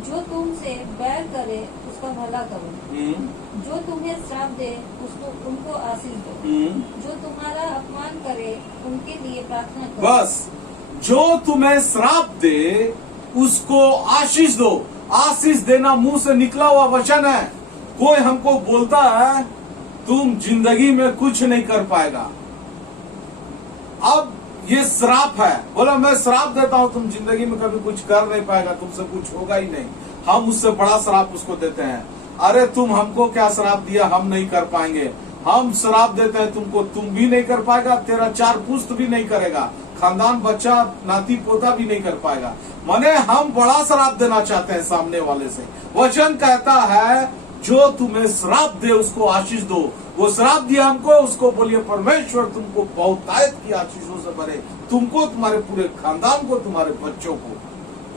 जो तुमसे बैर करे उसका भला करो, जो तुम्हें श्राप दे उसको उनको आशीष दो, जो तुम्हारा अपमान करे उनके लिए प्रार्थना करो। बस, जो तुम्हें श्राप दे उसको आशीष दो। आशीष देना मुंह से निकला हुआ वचन है। कोई हमको बोलता है तुम जिंदगी में कुछ नहीं कर पाएगा, अब ये श्राप है, बोला मैं श्राप देता हूं तुम जिंदगी में कभी कुछ कर नहीं पाएगा, तुमसे कुछ होगा ही नहीं। हम उससे बड़ा श्राप उसको देते हैं, अरे तुम हमको क्या श्राप दिया, हम नहीं कर पाएंगे। हम श्राप देते हैं तुमको, तुम भी नहीं कर पाएगा, तेरा 4 पुश्त भी नहीं करेगा, खानदान बच्चा नाती पोता भी नहीं कर पाएगा। माने हम बड़ा श्राप देना चाहते हैं सामने वाले से। वचन कहता है जो तुम्हें श्राप दे उसको आशीष दो। वो श्राप दिया हमको, उसको बोलिए परमेश्वर तुमको बहुतायत की आशीषों से भरे, तुमको, तुम्हारे पूरे खानदान को, तुम्हारे बच्चों को।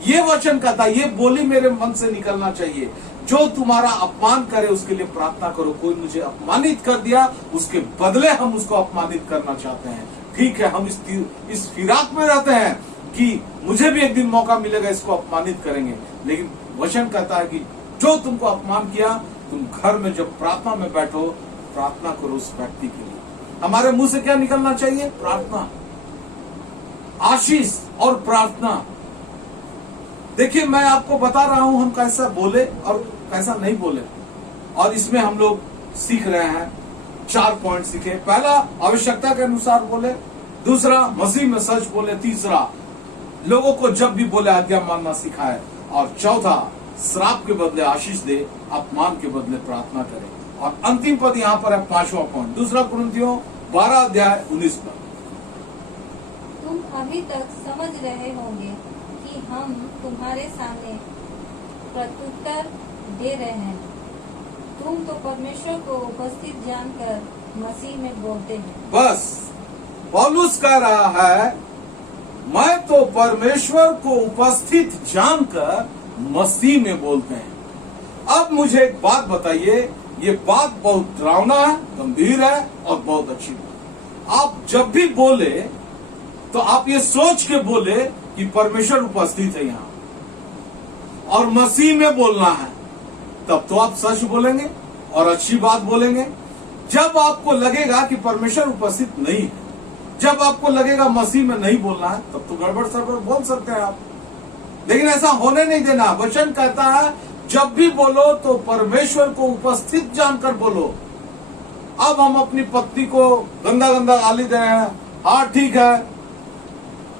ये वचन कहता है, ये बोली मेरे मन से निकलना चाहिए। जो तुम्हारा अपमान करे उसके लिए प्रार्थना करो। कोई मुझे अपमानित कर दिया, उसके बदले हम उसको अपमानित करना चाहते हैं। ठीक है, हम इस फिराक में रहते हैं कि मुझे भी एक दिन मौका मिलेगा इसको अपमानित करेंगे, लेकिन वचन कहता है कि जो तुमको अपमान किया, तुम घर में जब प्रार्थना में बैठो, प्रार्थना करो उस व्यक्ति के लिए। हमारे मुंह से क्या निकलना चाहिए? प्रार्थना, आशीष और प्रार्थना। देखिए मैं आपको बता रहा हूं हम कैसा बोले और कैसा नहीं बोले, और इसमें हम लोग सीख रहे हैं। 4 पॉइंट सीखे। पहला, आवश्यकता के अनुसार बोले। दूसरा, मसीह में सच बोले। तीसरा, लोगों को जब भी बोले आज्ञा मानना सिखाए। और चौथा, श्राप के बदले आशीष दे, अपमान के बदले प्रार्थना करे। और अंतिम पद यहाँ पर है 5वां पॉइंट, 2 कुरिन्थियों 12:19 पर। तुम अभी तक समझ रहे होंगे कि हम तुम्हारे सामने प्रत्युत्तर दे रहे हैं। तुम तो परमेश्वर को उपस्थित जानकर मसीह में बोलते हैं। बस, पौलुस कह रहा है मैं तो परमेश्वर को उपस्थित जानकर मसीह में बोलते हैं। अब मुझे एक बात बताइए, ये बात बहुत डरावना है, गंभीर है और बहुत अच्छी बात। आप जब भी बोले तो आप ये सोच के बोले कि परमेश्वर उपस्थित है यहाँ और मसीह में बोलना है, तब तो आप सच बोलेंगे और अच्छी बात बोलेंगे। जब आपको लगेगा कि परमेश्वर उपस्थित नहीं है, जब आपको लगेगा मसीह में नहीं बोलना है, तब तो गड़बड़ सड़बड़ बोल सकते हैं आप, लेकिन ऐसा होने नहीं देना। वचन कहता है जब भी बोलो तो परमेश्वर को उपस्थित जानकर बोलो। अब हम अपनी पत्नी को गंदा गंदा गाली दे रहे हैं, हाँ ठीक है,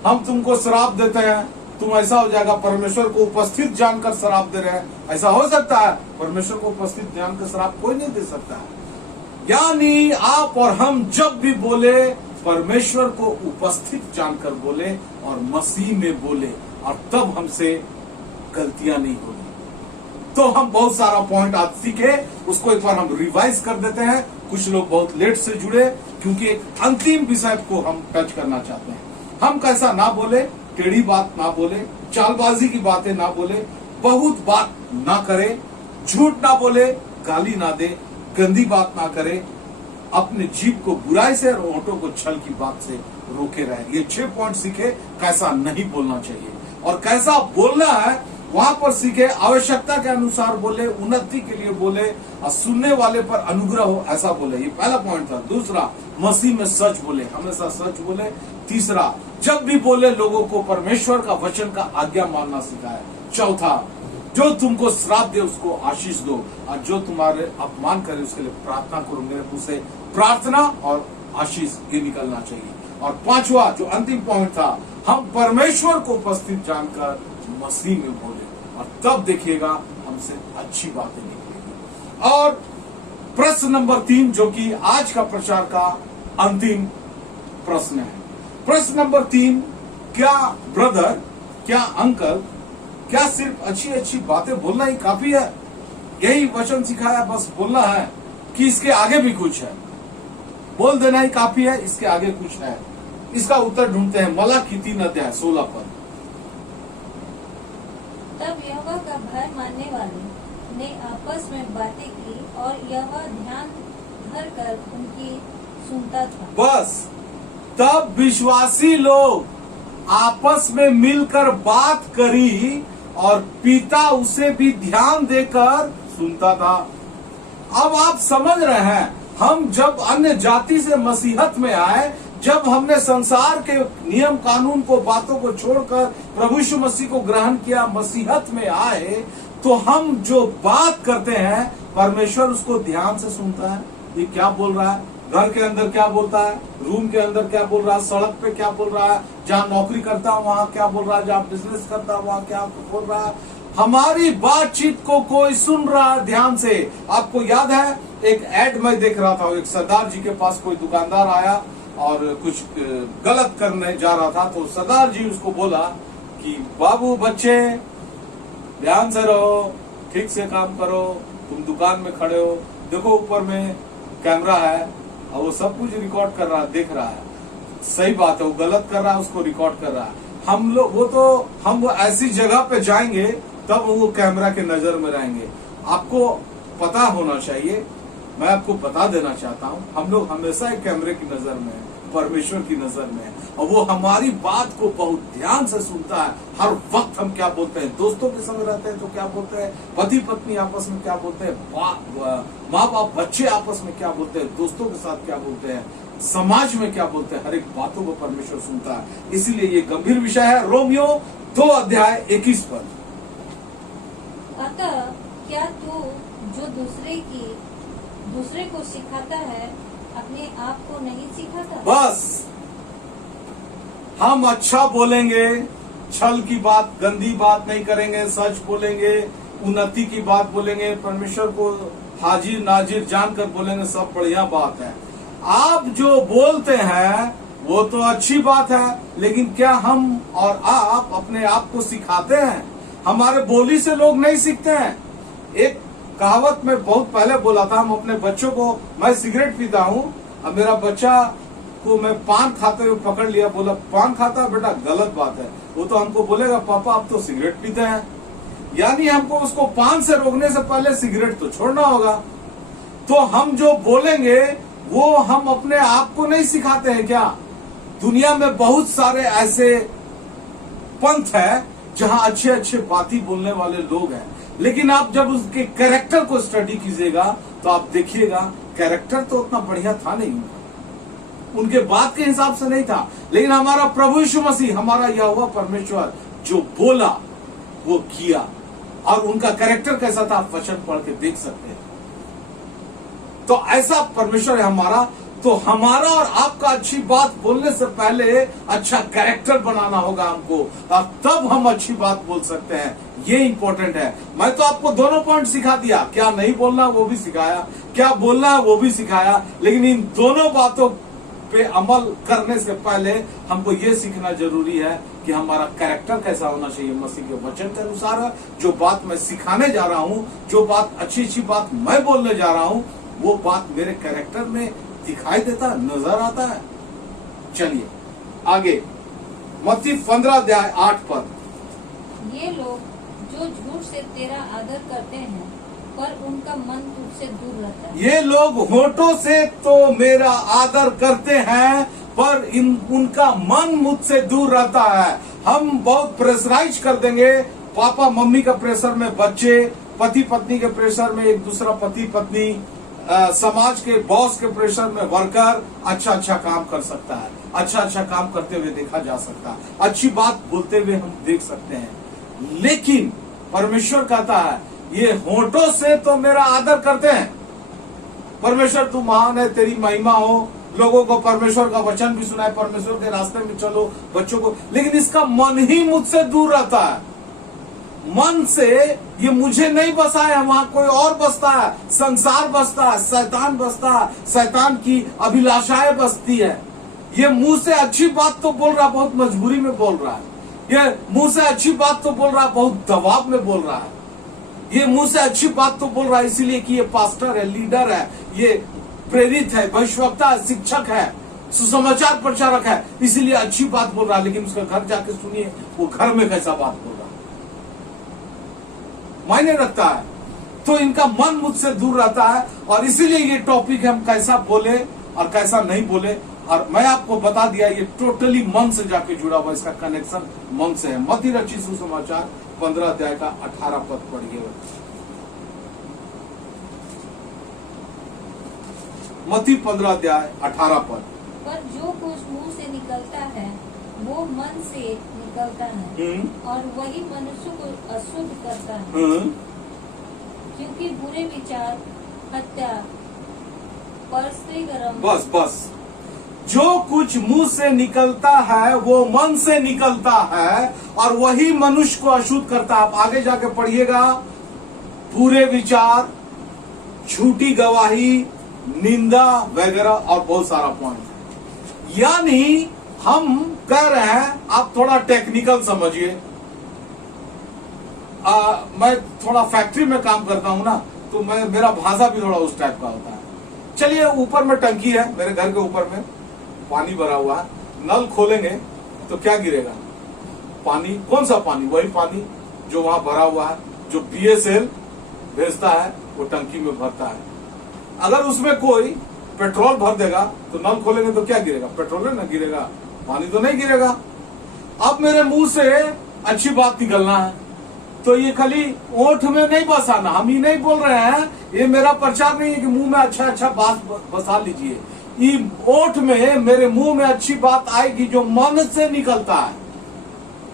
हम तुमको श्राप देते हैं, तुम ऐसा हो जाएगा, परमेश्वर को उपस्थित जानकर श्राप दे रहे हैं, ऐसा हो सकता है? परमेश्वर को उपस्थित जानकर श्राप कोई नहीं दे सकता है। यानी आप और हम जब भी बोले परमेश्वर को उपस्थित जानकर बोले और मसीह में बोले, और तब हमसे गलतियां नहीं होगी। तो हम बहुत सारा पॉइंट आज सीखे, उसको एक बार हम रिवाइज कर देते हैं। कुछ लोग बहुत लेट से जुड़े क्योंकि एक अंतिम विषय को हम टच करना चाहते हैं। हम कैसा ना बोले, टेढ़ी बात ना बोले, चालबाजी की बातें ना बोले, बहुत बात ना करे, झूठ ना बोले, गाली ना दे, गंदी बात ना करे, अपने जीभ को बुराई से और होठों को छल की बात से रोके रहे। ये 6 पॉइंट सीखे कैसा नहीं बोलना चाहिए। और कैसा बोलना है वहां पर सीखे, आवश्यकता के अनुसार बोले, उन्नति के लिए बोले, और सुनने वाले पर अनुग्रह हो ऐसा बोले। ये पहला पॉइंट था। दूसरा, मसीह में सच बोले, हमेशा सच बोले। तीसरा, जब भी बोले लोगों को परमेश्वर का वचन का आज्ञा मानना सिखाए। चौथा, जो तुमको श्राप दे उसको आशीष दो, और जो तुम्हारे अपमान करे उसके लिए प्रार्थना करो। मेरे मुंह से प्रार्थना और आशीष ये निकलना चाहिए। और पांचवा जो अंतिम पॉइंट था, हम परमेश्वर को उपस्थित जानकर मसीह में बोले, और तब देखिएगा हमसे अच्छी बातें निकलेगी। और प्रश्न नंबर 3 जो कि आज का प्रचार का अंतिम प्रश्न है। प्रश्न नंबर 3, क्या ब्रदर, क्या अंकल, क्या सिर्फ अच्छी अच्छी बातें बोलना ही काफी है? यही वचन सिखाया बस बोलना है, कि इसके आगे भी कुछ है? बोल देना ही काफी है, इसके आगे कुछ है? इसका उत्तर ढूंढते हैं मलाकी 3:16 पर। तब यहोवा का भय मानने वाले ने आपस में बातें की और यहोवा ध्यान धर कर उनकी सुनता था। बस तब विश्वासी लोग आपस में मिलकर बात करी और पिता उसे भी ध्यान देकर सुनता था। अब आप समझ रहे हैं, हम जब अन्य जाति से मसीहत में आए, जब हमने संसार के नियम कानून को, बातों को छोड़कर प्रभु यीशु मसीह को ग्रहण किया, मसीहत में आए, तो हम जो बात करते हैं परमेश्वर उसको ध्यान से सुनता है। ये क्या बोल रहा है, घर के अंदर क्या बोलता है, रूम के अंदर क्या बोल रहा है, सड़क पे क्या बोल रहा है, जहाँ नौकरी करता हूँ वहां क्या बोल रहा है, जहाँ बिजनेस करता हूँ वहां क्या बोल रहा है। हमारी बातचीत को कोई सुन रहा है ध्यान से। आपको याद है, एक एड मैं देख रहा था, एक सरदार जी के पास कोई दुकानदार आया और कुछ गलत करने जा रहा था, तो सरदार जी उसको बोला कि बाबू बच्चे ध्यान से रहो, ठीक से काम करो, तुम दुकान में खड़े हो, देखो ऊपर में कैमरा है और वो सब कुछ रिकॉर्ड कर रहा है, देख रहा है। सही बात है, वो गलत कर रहा है, उसको रिकॉर्ड कर रहा है। हम लोग हम ऐसी जगह पे जाएंगे तब वो कैमरा के नजर में रहेंगे। आपको पता होना चाहिए, मैं आपको बता देना चाहता हूँ, हम लोग हमेशा एक कैमरे की नजर में है, परमेश्वर की नजर में है, और वो हमारी बात को बहुत ध्यान से सुनता है। हर वक्त हम क्या बोलते हैं, दोस्तों के संग रहते हैं तो क्या बोलते हैं, पति पत्नी आपस में क्या बोलते हैं, माँ बाप बच्चे आपस में क्या बोलते हैं, दोस्तों के साथ क्या बोलते हैं, समाज में क्या बोलते हैं, हर एक बातों को परमेश्वर सुनता है। इसीलिए ये गंभीर विषय है। रोमियो 2:21 पर। अतः क्या तू जो दूसरे को सिखाता है अपने आप को नहीं सिखाता? बस हम अच्छा बोलेंगे, छल की बात, गंदी बात नहीं करेंगे, सच बोलेंगे, उन्नति की बात बोलेंगे, परमेश्वर को हाजिर नाजिर जानकर बोलेंगे, सब बढ़िया बात है। आप जो बोलते हैं वो तो अच्छी बात है, लेकिन क्या हम और आप अपने आप को सिखाते हैं? हमारे बोली से लोग नहीं सीखते हैं। एक कहावत में बहुत पहले बोला था, हम अपने बच्चों को, मैं सिगरेट पीता हूँ, अब मेरा बच्चा को मैं पान खाते हुए पकड़ लिया, बोला पान खाता बेटा, गलत बात है, वो तो हमको बोलेगा पापा आप तो सिगरेट पीते हैं। यानी हमको उसको पान से रोकने से पहले सिगरेट तो छोड़ना होगा। तो हम जो बोलेंगे वो हम अपने आप को नहीं सिखाते हैं क्या? दुनिया में बहुत सारे ऐसे पंथ है जहां अच्छे अच्छे बातें बोलने वाले लोग हैं, लेकिन आप जब उसके कैरेक्टर को स्टडी कीजिएगा तो आप देखिएगा कैरेक्टर तो उतना बढ़िया था नहीं, उनके बात के हिसाब से नहीं था। लेकिन हमारा प्रभु यीशु मसीह, हमारा यहोवा परमेश्वर जो बोला वो किया, और उनका कैरेक्टर कैसा था आप वचन पढ़ के देख सकते हैं। तो ऐसा परमेश्वर है हमारा। तो हमारा और आपका अच्छी बात बोलने से पहले अच्छा कैरेक्टर बनाना होगा हमको, और तब हम अच्छी बात बोल सकते हैं। ये इंपॉर्टेंट है। मैं तो आपको दोनों पॉइंट सिखा दिया, क्या नहीं बोलना वो भी सिखाया, क्या बोलना है वो भी सिखाया, लेकिन इन दोनों बातों पे अमल करने से पहले हमको ये सीखना जरूरी है कि हमारा कैरेक्टर कैसा होना चाहिए मसीह के वचन के अनुसार। जो बात मैं सिखाने जा रहा हूँ, जो बात अच्छी अच्छी बात मैं बोलने जा रहा हूँ, वो बात मेरे कैरेक्टर में दिखाई देता, नजर आता है। चलिए आगे, मत्ती 15:8 पर। ये लोग जो झूठ से तेरा आदर करते हैं पर उनका मन तुझसे दूर रहता है। ये लोग होठों से तो मेरा आदर करते हैं पर उनका मन मुझसे दूर रहता है। हम बहुत प्रेशराइज कर देंगे, पापा मम्मी का प्रेशर में बच्चे, पति पत्नी के प्रेशर में एक दूसरा पति पत्नी, समाज के बॉस के प्रेशर में वर्कर अच्छा काम कर सकता है, अच्छा काम करते हुए देखा जा सकता है, अच्छी बात बोलते हुए हम देख सकते हैं। लेकिन परमेश्वर कहता है ये होठों से तो मेरा आदर करते हैं, परमेश्वर तू महान है, तेरी महिमा हो, लोगों को परमेश्वर का वचन भी सुनाए, परमेश्वर के रास्ते में चलो बच्चों को, लेकिन इसका मन ही मुझसे दूर रहता है। मन से ये मुझे नहीं बसा है, वहां कोई और बसता है, संसार बसता है, शैतान बसता है, शैतान की अभिलाषाएं बसती है। ये मुंह से अच्छी बात तो बोल रहा, बहुत मजबूरी में बोल रहा है। ये मुंह से अच्छी बात तो बोल रहा, बहुत दबाव में बोल रहा है। ये मुंह से अच्छी बात तो बोल रहा है इसलिए कि ये पास्टर है, लीडर है, ये प्रेरित है, भविष्यवक्ता है, शिक्षक है, सुसमाचार प्रचारक है, इसीलिए अच्छी बात बोल रहा है। लेकिन उसका घर जाके सुनिए वो घर में कैसा बात बोल रहा है, मायने रखता है। तो इनका मन मुझसे दूर रहता है, और इसीलिए ये टॉपिक हम कैसा बोले और कैसा नहीं बोले। और मैं आपको बता दिया ये टोटली मन से जाके जुड़ा हुआ, इसका कनेक्शन मन से है। मत्ती रचित सुसमाचार 15 अध्याय का 18 पद पढ़िए। मत्ती 15 अध्याय 18 पद। पर जो कुछ मुंह से निकलता है वो मन से निकलता है और वही मनुष्य को अशुद्ध करता है, क्योंकि बुरे विचार, हत्या, परस्त्रीगर्म, बस जो कुछ मुंह से निकलता है वो मन से निकलता है और वही मनुष्य को अशुद्ध करता है। आप आगे जाके पढ़िएगा, बुरे विचार, झूठी गवाही, निंदा वगैरह और बहुत सारा पॉइंट। यानी हम कह रहे हैं, आप थोड़ा टेक्निकल समझिए। मैं थोड़ा फैक्ट्री में काम करता हूं ना, तो मेरा भाषा भी थोड़ा उस टाइप का होता है। चलिए, ऊपर में टंकी है, मेरे घर के ऊपर में पानी भरा हुआ है, नल खोलेंगे तो क्या गिरेगा? पानी। कौन सा पानी? वही पानी जो वहां भरा हुआ है, जो BSL भेजता है वो टंकी में भरता है। अगर उसमें कोई पेट्रोल भर देगा तो नल खोलेंगे तो क्या गिरेगा? पेट्रोल है ना गिरेगा, पानी तो नहीं गिरेगा। अब मेरे मुंह से अच्छी बात निकलना है तो ये खाली ओठ में नहीं बसाना। हम ये नहीं बोल रहे हैं, ये मेरा प्रचार नहीं है कि मुंह में अच्छा बात बसा लीजिए। ये ओठ में, मेरे मुंह में अच्छी बात आएगी जो मन से निकलता है,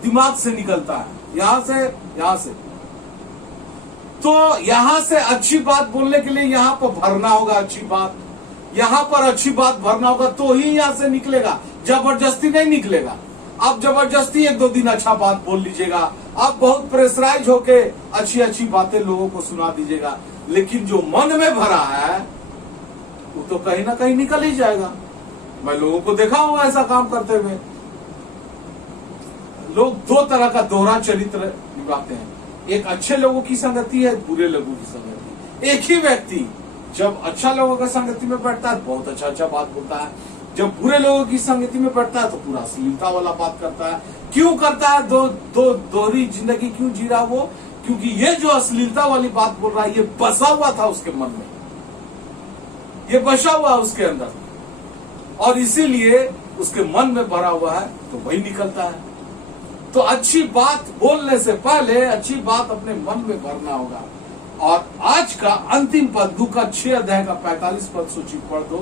दिमाग से निकलता है, यहां से। तो यहां से अच्छी बात बोलने के लिए यहां पर भरना होगा अच्छी बात, यहां पर अच्छी बात भरना होगा तो ही यहां से निकलेगा, जबरदस्ती नहीं निकलेगा। आप जबरदस्ती 1-2 दिन अच्छा बात बोल लीजिएगा, आप बहुत प्रेशराइज होके अच्छी बातें लोगों को सुना दीजिएगा, लेकिन जो मन में भरा है वो तो कहीं ना कहीं निकल ही जाएगा। मैं लोगों को देखा हूं ऐसा काम करते हुए। लोग 2 तरह का दोहरा चरित्र निभाते हैं, एक अच्छे लोगों की संगति है, बुरे लोगों की संगति। एक ही व्यक्ति जब अच्छा लोगों की संगति में बैठता है बहुत अच्छा बात बोलता है, जब बुरे लोगों की संगति में बैठता है तो पूरा अश्लीलता वाला बात करता है। क्यों करता है? दोहरी जिंदगी क्यों जी रहा वो? क्योंकि ये जो अश्लीलता वाली बात बोल रहा है ये बसा हुआ था उसके मन में, ये बसा हुआ उसके अंदर, और इसीलिए उसके मन में भरा हुआ है तो वही निकलता है। तो अच्छी बात बोलने से पहले अच्छी बात अपने मन में भरना होगा। और आज का अंतिम पद लूका 6 अध्याय का 45 पद सूची पढ़ दो।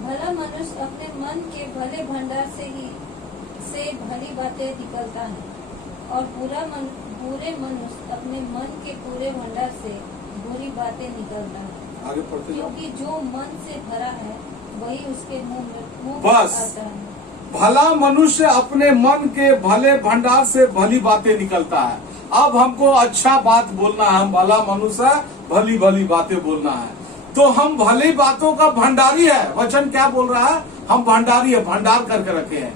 भला मनुष्य अपने मन के भले भंडार से भली बातें निकलता है और बुरे मनुष्य अपने मन के पूरे भंडार से बुरी बातें निकलता है। आगे पढ़ते जाओ। क्योंकि जो मन से भरा है वही उसके मुंह बस। आता है। भला मनुष्य अपने मन के भले भंडार से भली बातें निकलता है। अब हमको अच्छा बात बोलना है, हम भला मनुष्य भली बातें बोलना है, तो हम भली बातों का भंडारी है। वचन क्या बोल रहा है? हम भंडारी है, भंडार करके रखे हैं।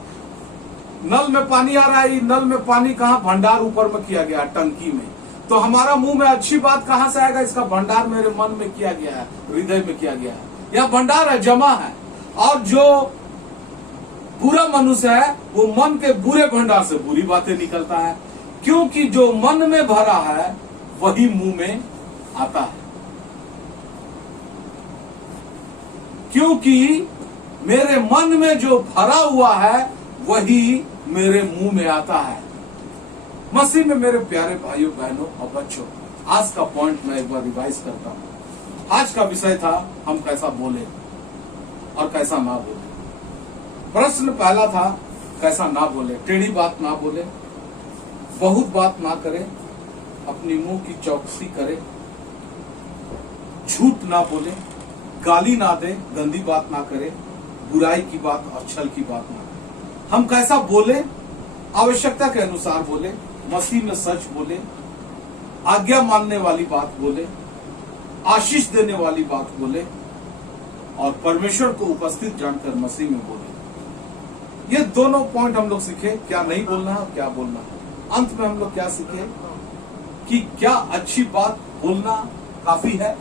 नल में पानी आ रहा है, नल में पानी कहाँ? भंडार ऊपर में किया गया टंकी में। तो हमारा मुंह में अच्छी बात कहाँ से आएगा? इसका भंडार मेरे मन में किया गया है, हृदय में किया गया है, यह भंडार है, जमा है। और जो बुरा मनुष्य है वो मन के बुरे भंडार से बुरी बातें निकलता है, क्योंकि जो मन में भरा है वही मुंह में आता है। क्योंकि मेरे मन में जो भरा हुआ है वही मेरे मुंह में आता है। मसीह में मेरे प्यारे भाइयों बहनों और बच्चों, आज का पॉइंट मैं एक बार रिवाइज करता हूं। आज का विषय था हम कैसा बोले और कैसा ना बोले। प्रश्न पहला था कैसा ना बोले, टेढ़ी बात ना बोले, बहुत बात ना करे, अपनी मुंह की चौकसी करे, झूठ ना बोले, गाली ना दे, गंदी बात ना करे, बुराई की बात और छल की बात ना करे। हम कैसा बोले, आवश्यकता के अनुसार बोले, मसीह में सच बोले, आज्ञा मानने वाली बात बोले, आशीष देने वाली बात बोले और परमेश्वर को उपस्थित जानकर मसीह में बोले। ये दोनों पॉइंट हम लोग सीखे, क्या नहीं बोलना है और क्या बोलना है। अंत में हम लोग क्या सीखे कि क्या अच्छी बात बोलना काफी है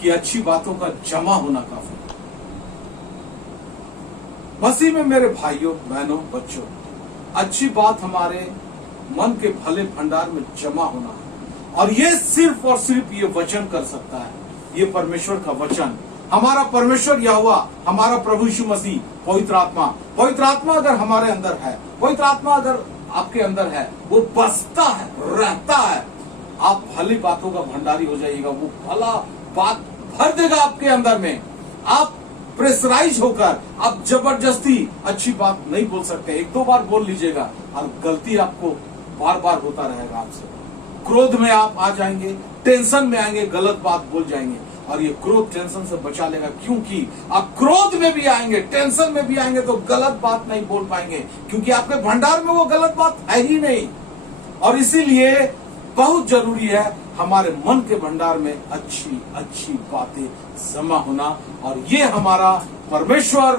कि अच्छी बातों का जमा होना काफी है। मसीह में मेरे भाइयों बहनों बच्चों, अच्छी बात हमारे मन के भले भंडार में जमा होना है और ये सिर्फ और सिर्फ ये वचन कर सकता है। ये परमेश्वर का वचन, हमारा परमेश्वर यहोवा, हमारा प्रभु यीशु मसीह, पवित्र आत्मा अगर हमारे अंदर है, पवित्र आत्मा अगर आपके अंदर है, वो बसता है, रहता है, आप भली बातों का भंडारी हो जाइएगा। वो भला बात भर देगा आपके अंदर में। आप प्रेशराइज होकर आप जबरदस्ती अच्छी बात नहीं बोल सकते। एक दो बार बोल लीजिएगा और गलती आपको बार बार होता रहेगा आपसे। क्रोध में आप आ जाएंगे, टेंशन में आएंगे, गलत बात बोल जाएंगे और ये क्रोध टेंशन से बचा लेगा, क्योंकि आप क्रोध में भी आएंगे, टेंशन में भी आएंगे तो गलत बात नहीं बोल पाएंगे, क्योंकि आपके भंडार में वो गलत बात है ही नहीं। और इसीलिए बहुत जरूरी है हमारे मन के भंडार में अच्छी अच्छी बातें जमा होना। और ये हमारा परमेश्वर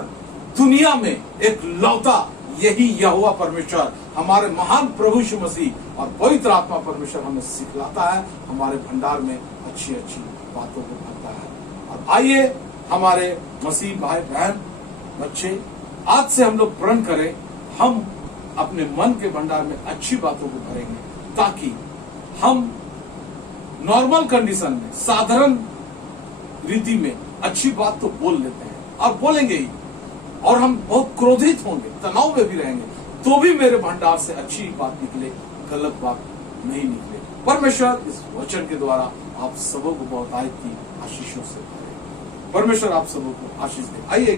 दुनिया में एक लौता, यही यहोवा परमेश्वर, हमारे महान प्रभु यीशु मसीह और पवित्र आत्मा परमेश्वर हमें सिखलाता है, हमारे भंडार में अच्छी अच्छी बातों को भरता है। और आइए हमारे मसीह भाई बहन बच्चे, आज से हम लोग प्रण करें, हम अपने मन के भंडार में अच्छी बातों को भरेंगे, ताकि हम नॉर्मल कंडीशन में, साधारण रीति में अच्छी बात तो बोल लेते हैं और बोलेंगे ही, और हम बहुत क्रोधित होंगे, तनाव में भी रहेंगे, तो भी मेरे भंडार से अच्छी बात निकले, गलत बात नहीं निकले। परमेश्वर इस वचन के द्वारा आप सबों को बहुत आयत की आशीषों से भरे। परमेश्वर आप सबों को आशीष दे। आइए